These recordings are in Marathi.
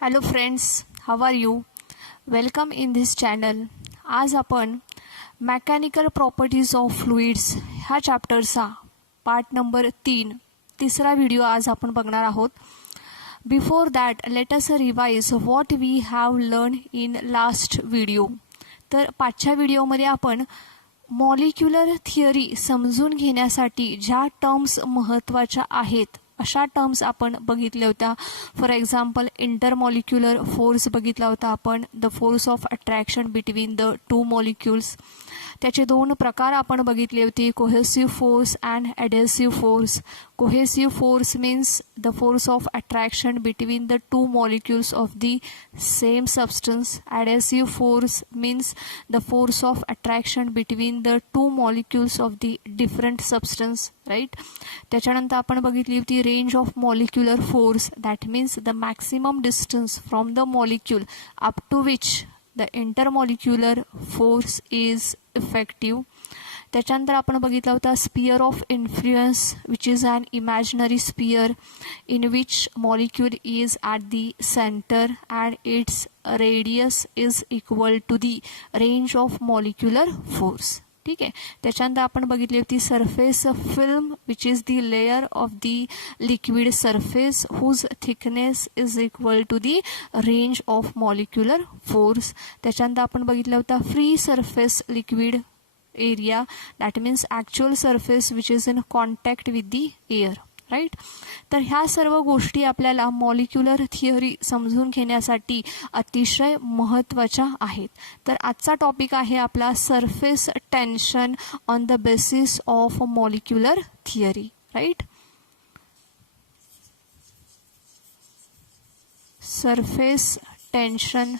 Hello friends, how are you? Welcome in this channel. आज आपण मेकॅनिकल प्रॉपर्टीज ऑफ फ्लुइड्स ह्या चॅप्टरचा पार्ट नंबर 3 व्हिडिओ आज आपण बघणार आहोत. Before that let us revise what we have learn in last video. तर पाचच्या व्हिडिओमध्ये आपण मॉलिक्युलर थिअरी समजून घेण्यासाठी ज्या टर्म्स महत्त्वाच्या आहेत अशा टर्म्स आपण बघितल्या होत्या. फॉर एक्झाम्पल इंटरमॉलिक्युलर फोर्स बघितला होता आपण, the force of attraction between the two molecules. त्याचे दोन प्रकार आपण बघितले होते, cohesive force and adhesive force. Cohesive force means the force of attraction between the two molecules of the same substance. Adhesive force means the force of attraction between the two molecules of the different substance, right. त्याच्यानंतर आपण बघितली होती range of molecular force, that means the maximum distance from the molecule up to which the intermolecular force is effective. त्याच्यानंतर आपण बघितला होता sphere of influence, which is an imaginary sphere in which molecule is at the centre and its radius is equal to the range of molecular force. ठीक आहे. त्याच्यानंतर आपण बघितली होती surface film, which is the layer of the liquid surface whose thickness is equal to the range of molecular force. त्याच्यानंतर आपण बघितला होता free surface liquid area, that means actual surface which is in contact with the air, right. तर ह्या सर्व गोष्टी आपल्याला मॉलिक्युलर थिअरी समजून घेण्यासाठी अतिशय महत्त्वाच्या आहेत. तर आजचा टॉपिक आहे आपला surface tension on the basis of molecular theory, right. Surface tension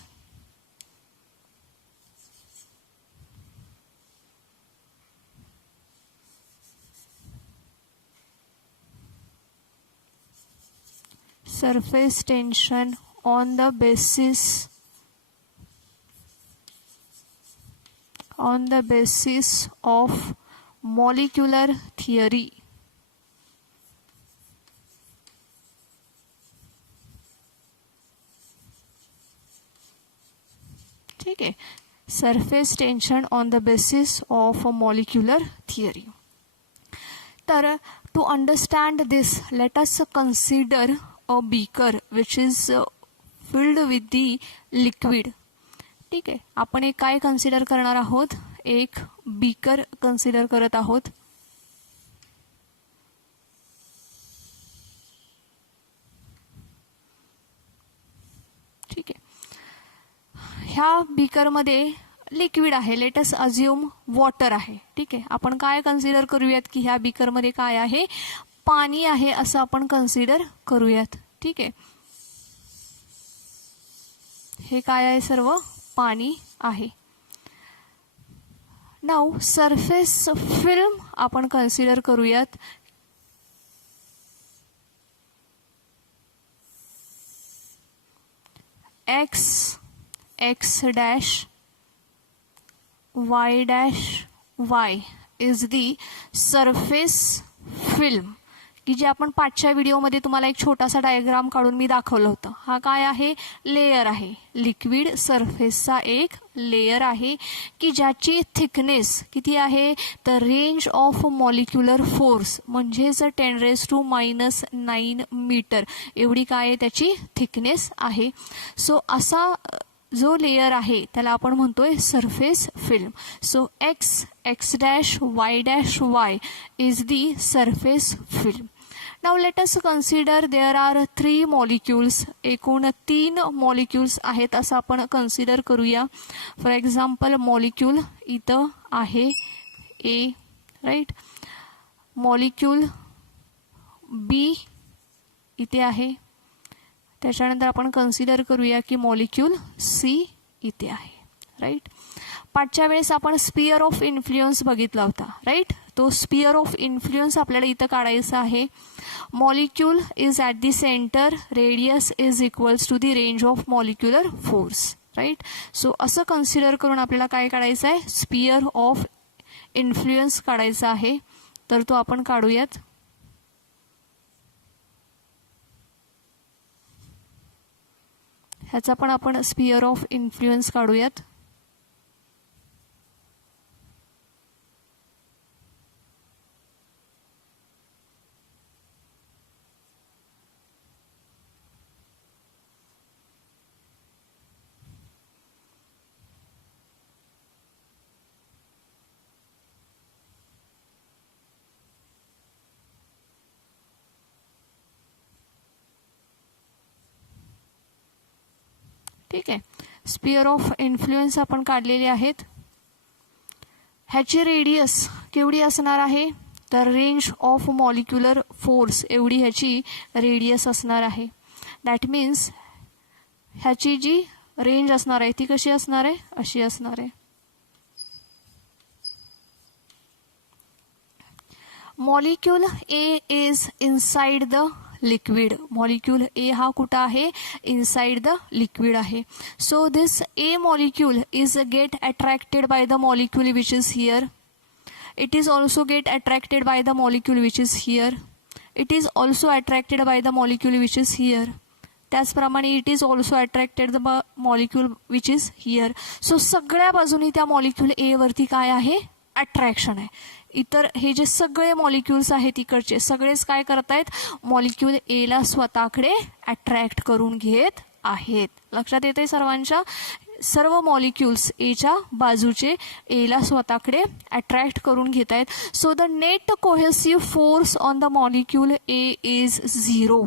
surface tension on the basis of molecular theory. ठीक है, surface tension on the basis of molecular theory. तर to understand this, let us consider a beaker which is filled with the liquid. ठीक आहे, आपण एक काय कन्सिडर करणार आहोत, एक बीकर कन्सिडर करत आहोत. ठीक आहे, ह्या बीकरमध्ये लिक्विड आहे, लेट अस अज्युम वॉटर आहे. ठीक आहे, आपण काय कन्सिडर करूयात की ह्या बीकरमध्ये काय आहे, पाणी आहे असं आपण कन्सिडर करूयात. ठीक आहे, हे काय आहे, सर्व पाणी आहे. नाउ सरफेस फिल्म आपण कन्सिडर करूयात. X dash y dash y is the surface film, की जे आपण पाचच्या व्हिडिओमध्ये तुम्हाला एक छोटासा डायग्राम काढून मी दाखवलं होतं. हा काय आहे, लेयर आहे, लिक्विड सरफेसचा एक लेयर आहे की ज्याची थिकनेस किती आहे, तर रेंज ऑफ मॉलिक्युलर फोर्स म्हणजेच 10⁻⁹ मीटर एवढी काय आहे त्याची थिकनेस आहे. सो असा जो लेयर आहे त्याला आपण म्हणतोय surface film. So x dash y is the surface film. Now let us consider there are 3 molecules, एकूण 3 मॉलिक्युल्स आहेत असं आपण कन्सिडर करूया. फॉर एक्झाम्पल मॉलिक्यूल इथं आहे ए, राईट. मॉलिक्यूल बी इथे आहे. त्याच्यानंतर आपण कन्सिडर करूया की मॉलिक्यूल सी इथे आहे, राईट. पाठच्या वेळेस आपण स्पियर ऑफ इन्फ्लुएन्स बघितला होता, राईट. तो स्पियर ऑफ इन्फ्लुएन्स आपल्याला इथं काढायचा आहे. Molecule is at the centre, radius is equals to the range of molecular force, right. So असं कन्सिडर करून आपल्याला काय काढायचं आहे, स्पियर ऑफ इन्फ्लुएन्स काढायचा आहे. तर तो आपण काढूयात. ह्याचा पण आपण स्पियर ऑफ इन्फ्लुएन्स काढूयात. ठीक आहे, स्पियर ऑफ इन्फ्लुएन्स आपण काढलेले आहेत. ह्याची रेडियस केवढी असणार आहे, तर रेंज ऑफ मॉलिक्युलर फोर्स एवढी ह्याची रेडियस असणार आहे. दॅट मीन्स ह्याची जी रेंज असणार आहे ती कशी असणार आहे, अशी असणार आहे. Molecule A is inside the liquid. Molecule A हा कुठं आहे, इनसाइड द लिक्विड आहे. So this A molecule is get attracted by the molecule which is here. It is also get attracted by the molecule which is here. It is also attracted by the molecule which is here. त्याचप्रमाणे it is also attracted the molecule which is here. So सगळ्या बाजूनी त्या मॉलिक्यूल ए वरती काय आहे, अट्रॅक्शन आहे. इतर हे जे सगळे मॉलिक्युल्स आहेत इकडचे सगळेच काय करतायत, मॉलिक्यूल ए ला स्वतःकडे अट्रॅक्ट करून घेत आहेत. लक्षात येते सर्वांच्या, सर्व मॉलिक्युल्स एच्या बाजूचे ए ला स्वतःकडे अट्रॅक्ट करून घेत आहेत. So the net cohesive force on the molecule A is 0.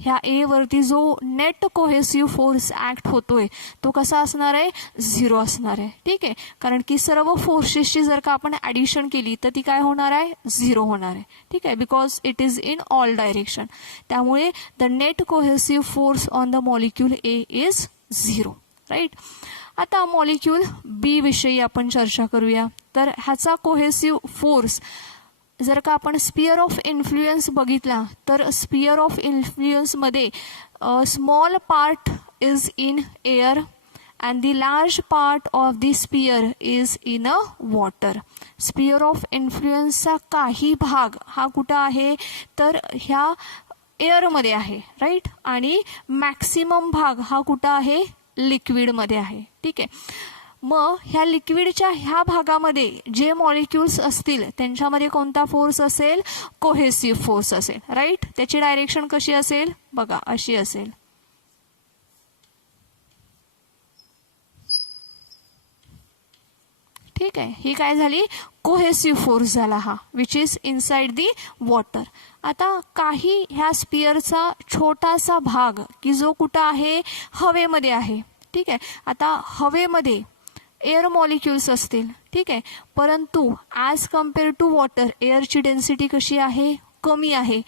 ह्या ए वरती जो नेट कोहेसिव्ह फोर्स ऍक्ट होतोय तो कसा असणार आहे, 0 असणार आहे. ठीक आहे, कारण की सर्व फोर्सेसची जर का आपण ऍडिशन केली तर ती काय होणार आहे, 0 होणार आहे. ठीक आहे, because it is in all direction. त्यामुळे the net cohesive force on the molecule A is 0. Right. आता मॉलिक्यूल बी विषयी आपण चर्चा करूया. तर ह्याचा कोहेसिव्ह फोर्स जर का आपण स्पियर ऑफ इन्फ्लुएन्स बघितला तर स्पियर ऑफ इन्फ्लुएन्स मध्ये small part is in air and the large part of the sphere is in a water. Sphere of इन्फ्लुएन्सचा काही भाग हा कुठं आहे, तर ह्या एअरमध्ये आहे. राईट. आणि मॅक्सिमम भाग हा कुठं आहे, लिक्विडमध्ये आहे. ठीक आहे. मग ह्या लिक्विडच्या ह्या भागामध्ये जे मॉलिक्युल्स असतील त्यांच्यामध्ये कोणता फोर्स असेल, कोहेसिव्ह फोर्स असेल. राईट. त्याची डायरेक्शन कशी असेल बघा, अशी असेल. ठीक आहे, ही काय झाली, कोहेसिव्ह फोर्स झाला हा, which is inside the water. आता काही ह्या स्पियरचा छोटासा भाग की जो कुठं आहे, हवेमध्ये आहे. ठीक आहे. आता हवेमध्ये एअर मॉलिक्युल्स असतील. ठीक आहे, परंतु ॲज कम्पेअर टू वॉटर एअरची डेन्सिटी कशी आहे, कमी आहे.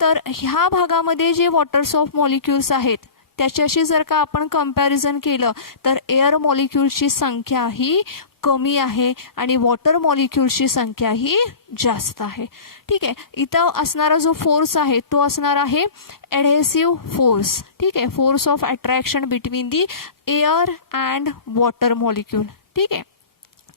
तर ह्या भागामध्ये जे वॉटर्स ऑफ मॉलिक्युल्स आहेत त्याच्याशी जर का आपण कम्पॅरिझन केलं तर एअर मॉलिक्युल्सची संख्या ही कमी आहे आणि वॉटर मॉलिक्युल्सची संख्या ही जास्त आहे. ठीक आहे. इथं असणारा जो फोर्स आहे तो असणार आहे ॲडहेसिव्ह फोर्स. ठीक आहे, force of attraction between the air and water molecule. ठीक आहे.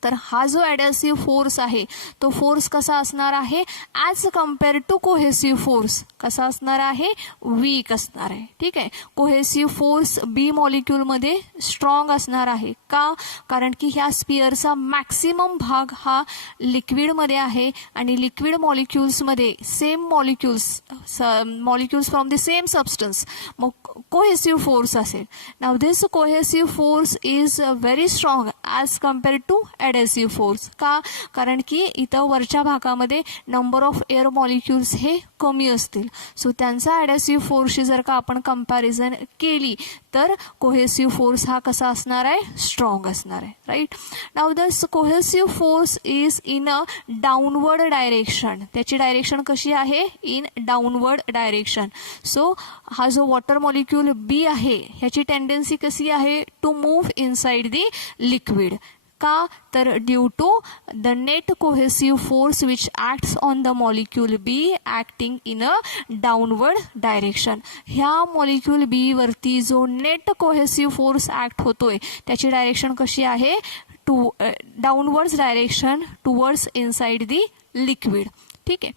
तर हा जो ॲडहेसिव्ह फोर्स आहे तो फोर्स कसा असणार आहे, as compare to cohesive force कसा असणार आहे, वीक असणार आहे. ठीक आहे. कोहेसिव्ह फोर्स बी मॉलिक्यूलमध्ये स्ट्रॉंग असणार आहे. का, कारण की ह्या स्पियरचा मॅक्सिमम भाग हा लिक्विडमध्ये आहे आणि लिक्विड मॉलिक्युल्समध्ये same molecules from the same substance, मग कोहेसिव्ह फोर्स असेल. Now this cohesive force is very strong as compare to adhesive force. का, कारण की इथं वरच्या भागामध्ये नंबर ऑफ एअर मॉलिक्युल्स हे कमी असतील. सो त्यांचा ॲडहेसिव्ह फोर्सशी जर का आपण कंपॅरिझन केली तर कोहेसिव्ह फोर्स हा कसा असणार आहे, स्ट्रॉंग असणार आहे. Right. Now this cohesive force is in a downward direction. त्याची डायरेक्शन कशी आहे, इन डाऊनवर्ड डायरेक्शन. सो हा जो वॉटर मॉलिक्यूल बी आहे ह्याची टेंडन्सी कशी आहे, to move inside the liquid. का, तर due to the net cohesive force which acts on the molecule B acting in a downward direction. ह्या मॉलिक्यूल बी वरती जो नेट कोहेसिव्ह फोर्स ॲक्ट होतोय त्याची डायरेक्शन कशी आहे, to downwards direction towards inside the liquid. ठीक आहे.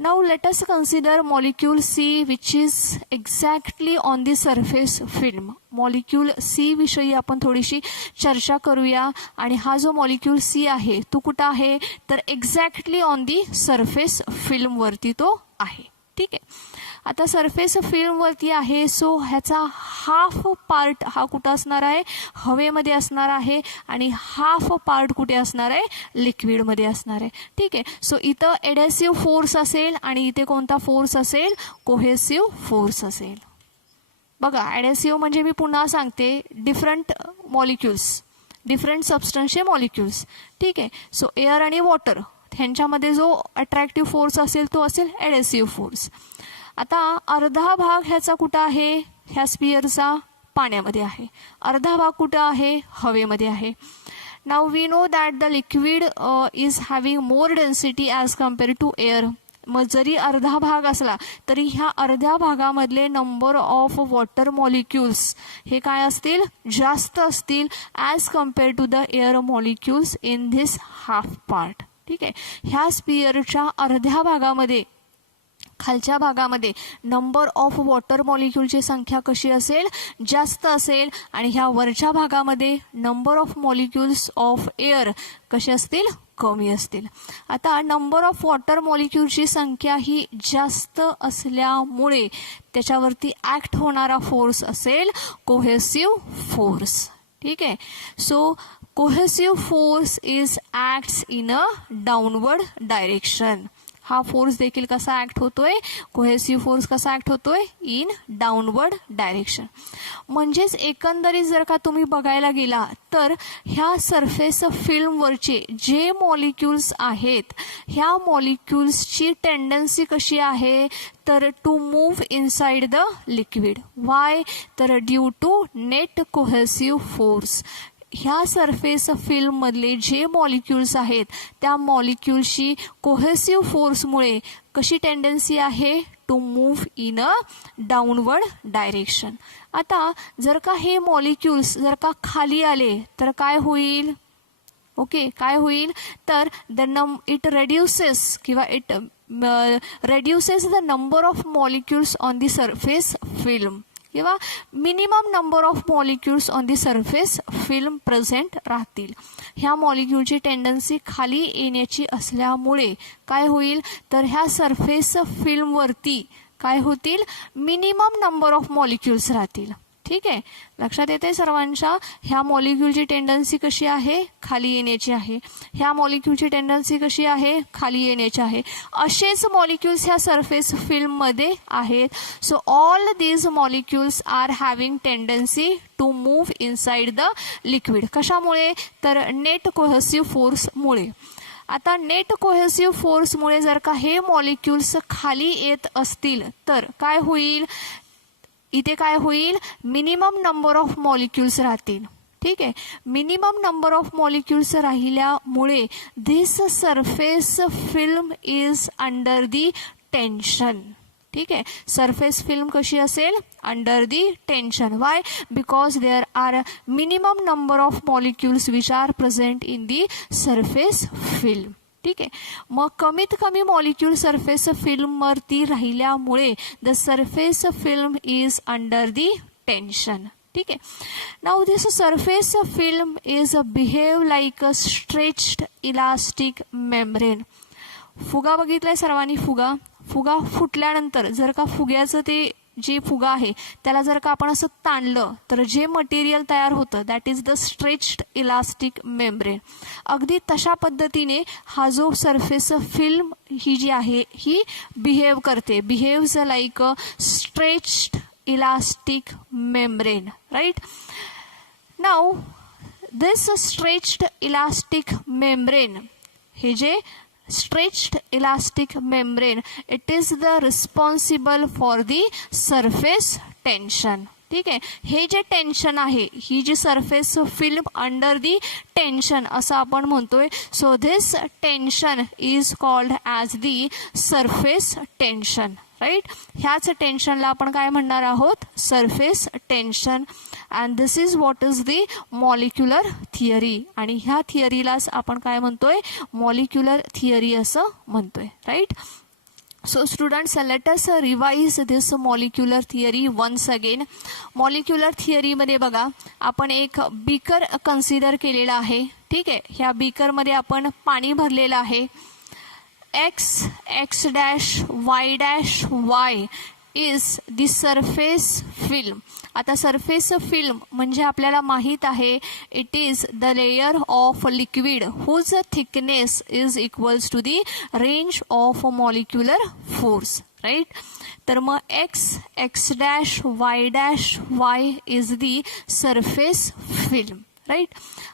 Now let us consider molecule C which is exactly on the surface film. Molecule C विषयी आपण थोडीशी चर्चा करूया. आणि हा जो मॉलिक्यूल सी आहे तो कुठं आहे तर exactly on the surface film वरती तो आहे. ठीक आहे. आता सरफेस फिल्म वरती आहे. सो ह्याचा हाफ पार्ट हा कुठं असणार आहे हवेमध्ये असणार आहे आणि हाफ पार्ट कुठे असणार आहे लिक्विडमध्ये असणार आहे. ठीक आहे. सो इथं एडेसिव्ह फोर्स असेल आणि इथे कोणता फोर्स असेल कोहेसिव्ह फोर्स असेल. बघा ॲडेसिव्ह म्हणजे मी पुन्हा सांगते डिफरंट मॉलिक्युल्स डिफरंट सबस्टन्सचे मॉलिक्युल्स. ठीक आहे. सो एअर आणि वॉटर ह्यांच्यामध्ये जो अट्रॅक्टिव्ह फोर्स असेल तो असेल ॲडेसिव्ह फोर्स. आता अर्धा भाग ह्याचा कुठं आहे ह्या स्पियरचा पाण्यामध्ये आहे. अर्धा भाग कुठं आहे हवेमध्ये आहे. Now we know that the liquid is having more density as compare to air. मग जरी अर्धा भाग असला तरी ह्या अर्ध्या भागामधले नंबर ऑफ वॉटर मॉलिक्युल्स हे काय असतील जास्त असतील as compare to the air molecules in this half part. ठीक आहे. ह्या स्पियरच्या अर्ध्या भागामध्ये खालच्या भागामध्ये नंबर ऑफ वॉटर मॉलिक्यूलची संख्या कशी असेल जास्त असेल आणि ह्या वरच्या भागामध्ये number of molecules of air कसे असतील कमी असतील. आता नंबर ऑफ वॉटर मॉलिक्यूलची संख्या ही जास्त असल्यामुळे त्याच्यावरती ऍक्ट होणारा फोर्स असेल कोहेसिव्ह फोर्स. ठीक आहे. So cohesive force is acts in a downward direction. हा फोर्स देखील कसा ऍक्ट होतोय कोहेसिव्ह फोर्स कसा ऍक्ट होतोय इन डाऊनवर्ड डायरेक्शन. म्हणजेच एकंदरीत जर का तुम्ही बघायला गेला तर ह्या सरफेस फिल्मवरचे जे मॉलिक्युल्स आहेत ह्या मॉलिक्युल्सची टेंडन्सी कशी आहे तर to move inside the liquid. Why तर due to net cohesive force. ह्या सरफेस फिल्ममधले जे मॉलिक्युल्स आहेत त्या मॉलिक्युल्सची कोहेसिव्ह फोर्समुळे कशी टेंडन्सी आहे to move in a downward direction. आता जर का हे मॉलिक्युल्स जर का खाली आले तर काय होईल ओके काय होईल तर इट रेड्युसेस किंवा it reduces the number of molecules on the surface film किंवा minimum number of molecules on the surface film present राहतील. ह्या मॉलिक्युलची टेंडन्सी खाली येण्याची असल्यामुळे काय होईल तर ह्या सरफेस फिल्मवरती काय होतील मिनिमम नंबर ऑफ मॉलिक्युल्स राहतील. ठीक आहे. लक्षात येते सर्वांच्या ह्या मॉलिक्युलची टेंडन्सी कशी आहे खाली येण्याची आहे. ह्या मॉलिक्युलची टेंडन्सी कशी आहे खाली येण्याची आहे. असेच मॉलिक्युल्स ह्या सरफेस फिल्ममध्ये आहेत. So all these molecules are having tendency to move inside the liquid. कशामुळे तर नेट कोहेसिव्ह फोर्समुळे. आता नेट कोहेसिव्ह फोर्समुळे जर का हे मॉलिक्युल्स खाली येत असतील तर काय होईल इथे काय होईल मिनिमम नंबर ऑफ मॉलिक्युल्स राहतील. ठीक आहे. मिनिमम नंबर ऑफ मॉलिक्युल्स राहिल्यामुळे this surface film is under the tension. ठीक आहे. सरफेस फिल्म कशी असेल under the tension. Why because there are minimum number of molecules which are present in the surface film. ठीक आहे. मग कमीत कमी मॉलिक्युल सरफेस फिल्मवरती राहिल्यामुळे the surface film is under the tension. ठीक आहे. Now this surface film is behave like a stretched elastic membrane. फुगा बघितलाय सर्वांनी. फुगा फुटल्यानंतर जर का फुग्याचं ते जे फुगा आहे त्याला जर का आपण असं ताणलं तर जे मटेरियल तयार होतं that is the stretched elastic membrane. अगदी तशा पद्धतीने हा जो सरफेस फिल्म ही जी आहे ही बिहेव करते. Behaves like a stretched elastic membrane. Right. Now this stretched elastic membrane हे जे stretched elastic membrane it is the responsible for the surface tension. ठीक आहे. हे जे टेन्शन आहे ही जी surface film under the tension असं आपण म्हणतोय. So this tension is called as the surface tension. Right. ह्याच टेन्शनला आपण काय म्हणणार आहोत surface tension. And this is what is the molecular theory. आणि ह्या थिअरीलाच आपण काय म्हणतोय मॉलिक्युलर थिअरी असं म्हणतोय. Right. So students, let us revise this molecular theory once again. Molecular theory मध्ये बघा, आपण एक बीकर कन्सिडर केलेला आहे. ठीक आहे, ह्या बीकर मध्ये आपण पाणी भरलेलं आहे. x dash y dash y is the surface film. आता सरफेस फिल्म म्हणजे आपल्याला माहित आहे it is the layer of liquid whose thickness is equals to the range of molecular force, right. तर मग x dash y dash y is the surface film, right.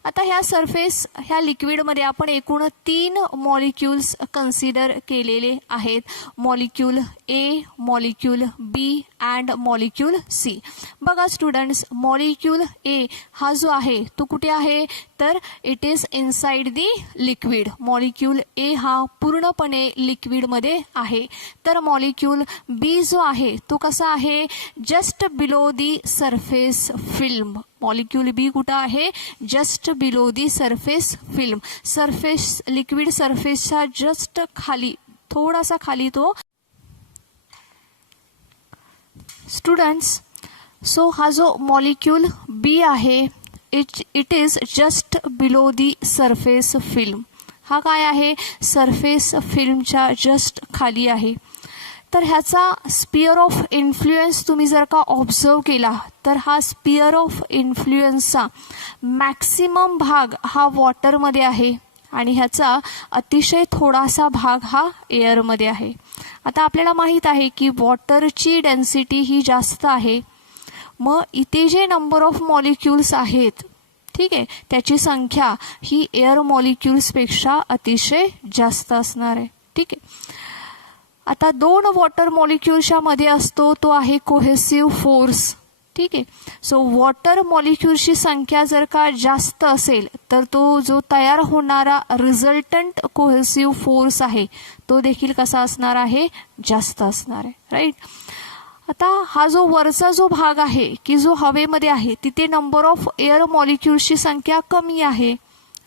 आता ह्या लिक्विडमध्ये आपण एकूण 3 मॉलिक्युल्स कन्सिडर केलेले आहेत. Molecule A, molecule B and molecule C. बघा स्टुडंट्स, मॉलिक्यूल ए हा जो आहे तो कुठे आहे, तर it is inside the liquid. Molecule A हा पूर्णपणे लिक्विडमध्ये आहे. तर मॉलिक्यूल बी जो आहे तो कसा आहे, just below the surface film. Molecule B कुठं आहे, just below the surface film. Surface liquid सरफेसच्या जस्ट खाली, थोडासा खाली तो. स्टुडंट्स, सो हा जो मॉलिक्यूल बी आहे it is just below the surface film. हा काय आहे, सरफेस फिल्मच्या जस्ट खाली आहे. तर ह्याचा स्पियर ऑफ इन्फ्लुएन्स तुम्ही जर का ऑब्झर्व केला तर हा स्पियर ऑफ इन्फ्लुएन्सचा मॅक्सिमम भाग हा वॉटरमध्ये आहे आणि ह्याचा अतिशय थोडासा भाग हा एअरमध्ये आहे. आता आपल्याला माहित आहे की वॉटरची डेन्सिटी ही जास्त आहे. मग इथे जे नंबर ऑफ मॉलिक्युल्स आहेत, ठीक आहे, त्याची संख्या ही एअर मॉलिक्युल्सपेक्षा अतिशय जास्त असणार आहे. ठीक आहे. आता 2 वॉटर मॉलिक्युल्सच्या मध्ये असतो तो आहे कोहेसिव्ह फोर्स. ठीक आहे. सो वॉटर मॉलिक्युल्सची संख्या जर का जास्त असेल तर तो जो तयार होणारा रिझल्टंट कोहेसिव्ह फोर्स आहे तो देखील कसा असणार आहे, जास्त असणार आहे, राईट. आता हा जो वरचा जो भाग आहे की जो हवेमध्ये आहे तिथे नंबर ऑफ एअर मॉलिक्युल्सची संख्या कमी आहे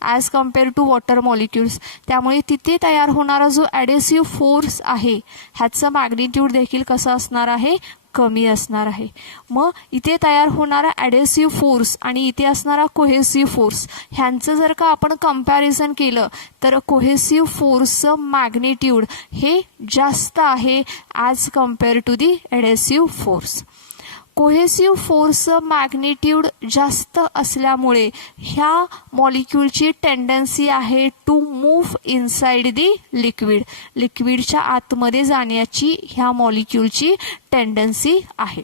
as compare to water molecules. त्यामुळे तिथे तयार होणारा जो ॲडेसिव्ह फोर्स आहे ह्याचं मॅग्निट्यूड देखील कसं असणार आहे, कमी असणार आहे. मग इथे तयार होणारा ॲडेसिव्ह फोर्स आणि इथे असणारा कोहेसिव्ह फोर्स ह्यांचं जर का आपण कंपॅरिझन केलं तर कोहेसिव्ह फोर्सचं मॅग्निट्यूड हे जास्त आहे as compare to the adhesive force. Cohesive फोर्सचं मॅग्निट्यूड जास्त असल्यामुळे ह्या मॉलिक्यूलची टेंडन्सी आहे to move inside the liquid. लिक्विडच्या आतमध्ये जाण्याची ह्या मॉलिक्यूलची टेंडन्सी आहे.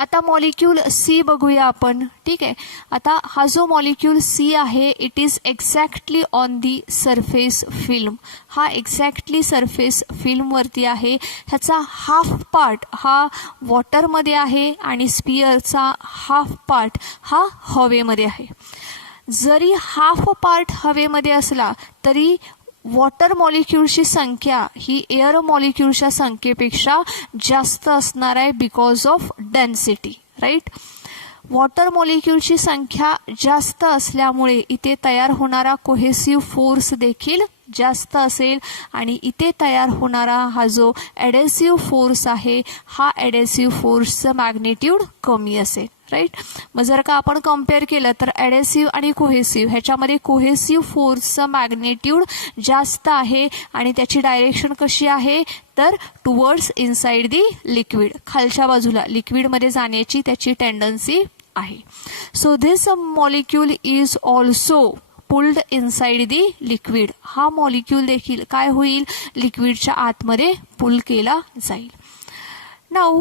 आता मॉलिक्यूल सी बघूया आपण. ठीक आहे. आता हा जो मॉलिक्यूल सी आहे it is exactly on the surface film. हा एक्झॅक्टली सरफेस फिल्मवरती आहे. ह्याचा हाफ पार्ट हा वॉटरमध्ये आहे आणि स्पियरचा हाफ पार्ट हा हवेमध्ये आहे. जरी हाफ पार्ट हवेमध्ये असला तरी वॉटर मॉलिक्युल्सची संख्या ही एअर मॉलिक्युल्सच्या संख्येपेक्षा जास्त असणार आहे because of density, right. Water मॉलिक्युल्सची संख्या जास्त असल्यामुळे इथे तयार होणारा कोहेसिव्ह फोर्स देखील जास्त असेल आणि इथे तयार होणारा हा जो ॲडेसिव्ह फोर्स आहे हा ॲडेसिव्ह फोर्सचं मॅग्निट्यूड कमी असेल, राईट. मग जर का आपण कम्पेअर केलं तर ॲडेसिव्ह आणि कोहेसिव्ह ह्याच्यामध्ये कोहेसिव्ह फोर्सचं मॅग्निट्यूड जास्त आहे आणि त्याची डायरेक्शन कशी आहे तर टुवर्ड्स इनसाइड दी लिक्विड. खालच्या बाजूला लिक्विडमध्ये जाण्याची त्याची टेंडन्सी आहे. So this molecule is also pulled inside the liquid. हा मॉलिक्यूल देखील काय होईल, लिक्विडच्या आतमध्ये पुल केला जाईल. Now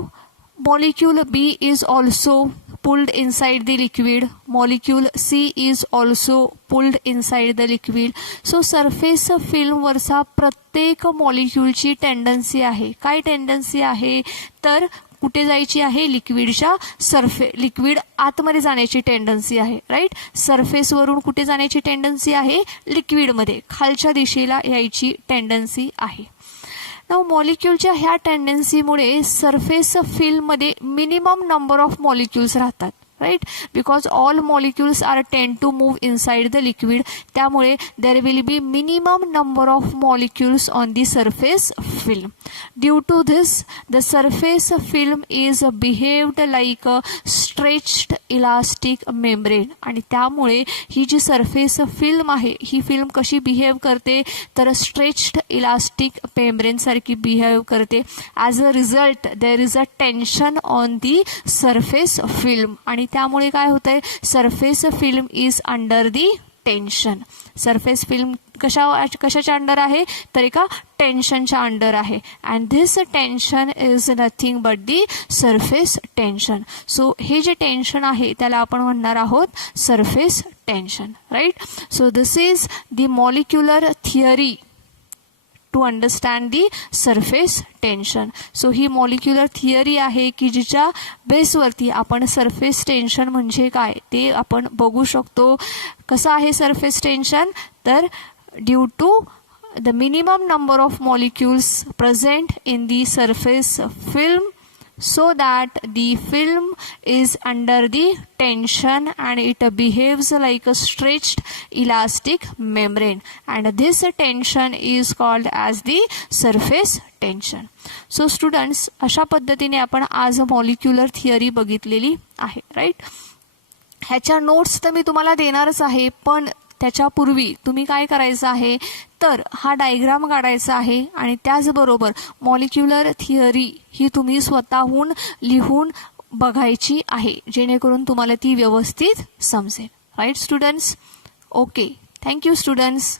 molecule B is also pulled inside the liquid. Molecule C is also pulled inside the liquid. So surface film वरचा प्रत्येक मॉलिक्यूलची टेंडन्सी आहे. काय टेंडन्सी आहे तर कुठे जायची आहे, लिक्विडच्या लिक्विड आतमध्ये जाण्याची टेंडन्सी आहे, राईट. सरफेसवरून कुठे जाण्याची टेंडन्सी आहे, लिक्विडमध्ये खालच्या दिशेला यायची टेंडन्सी आहे. नाउ मॉलिक्यूलच्या ह्या टेंडन्सीमुळे सरफेस फिल्ममध्ये मिनिमम नंबर ऑफ मॉलिक्यूल्स राहतात. Right, because all molecules are tend to move inside the liquid. त्यामुळे there will be minimum number of molecules on the surface film. Due to this the surface film is behaved like a stretched elastic membrane. आणि त्यामुळे ही जी सरफेस फिल्म आहे ही फिल्म कशी बिहेव करते तर स्ट्रेच्ड इलास्टिक मेम्ब्रेन सारखी बिहेव करते. As a result there is a tension on the surface film. आणि त्यामुळे काय होतंय, surface film is under the tension. Surface film कशाच्या अंडर आहे तर एका टेन्शनच्या अंडर आहे. And this tension is nothing but the surface tension. So हे जे टेन्शन आहे त्याला आपण म्हणणार आहोत surface tension. Right, so this is the molecular theory to understand the surface tension. So he molecular theory आहे की जिच्या बेसवरती आपण सरफेस टेन्शन म्हणजे काय ते आपण बघू शकतो. कसं आहे सरफेस टेन्शन तर due to the minimum number of molecules present in the surface film so that the film is under the tension and it behaves like a stretched elastic membrane, and this tension is called as the surface tension. So students, अशा पद्धतीने आपण आज मॉलिक्युलर थिअरी बघितलेली आहे. राईट, ह्याच्या नोट्स तर मी तुम्हाला देणारच आहे, पण त्याच्यापूर्वी तुम्ही काय करायचं आहे तर हा डायग्राम काढायचा आहे आणि त्याचबरोबर मॉलिक्युलर थिअरी ही तुम्ही स्वतःहून लिहून बघायची आहे जेणेकरून तुम्हाला ती व्यवस्थित समजेल. Right students, okay, thank you students.